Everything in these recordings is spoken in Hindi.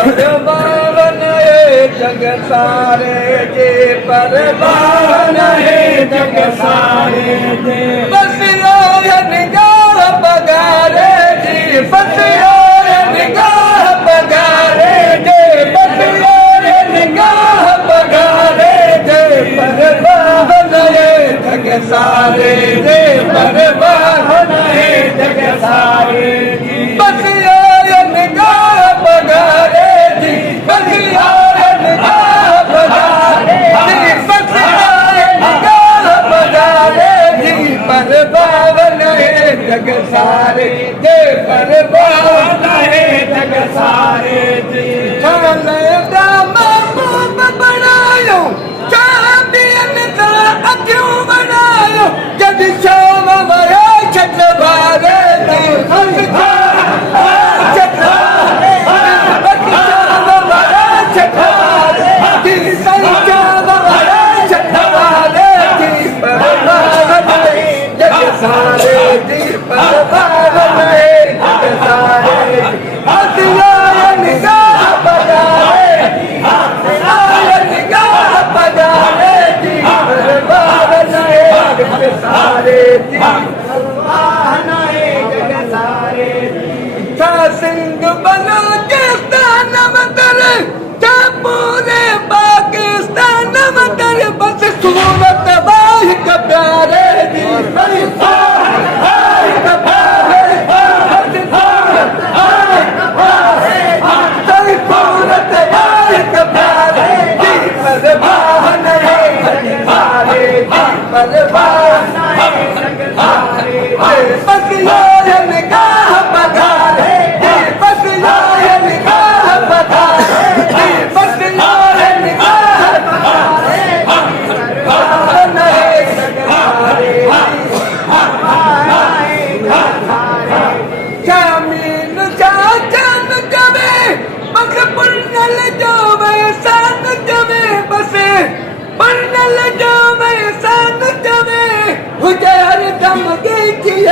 परवान है जग सारे जे परवान है जग सारे जे बस यो निगाह पगारे जी बस यो निगाह पगारे जे बस यो निगाह पगारे जे परवान है जग सारे जे परवान है जग सारे जी बस यो निगाह पगारे जी बस यो निगाह पगारे जी बस यो निगाह पगारे जी परवान है जग सारे जे परवान है जग सारे जी छानदा महबूब बनायो चांदियन दा अखियों बनायो जद शाम मया छतवारे जी सारे जी परवान है जग सारे हसिया निगाह पगारे हसिया निगाह पगारे जी परवान है जग सारे जी परवान है जग सारे था सिंध बलूचिस्तान मतर था पूरे पाकिस्तान मतर बस सूरत बाह का प्यारे जी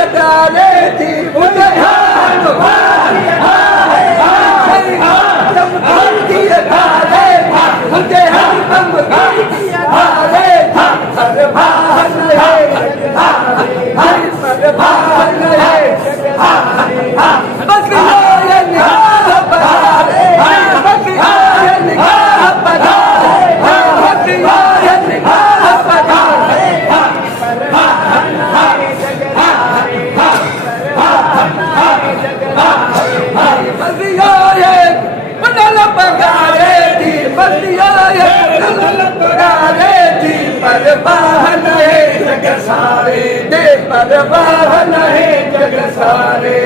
डाले थी मुझे हाथ मुझे हम डाले परवान है परवान है बस ये निगाह पगारे बस ये निगाह पगारे बस ये निगाह पगारे पगारे थी बसिया पगारे थी परवान है जग सारे दे परवान है जग सारे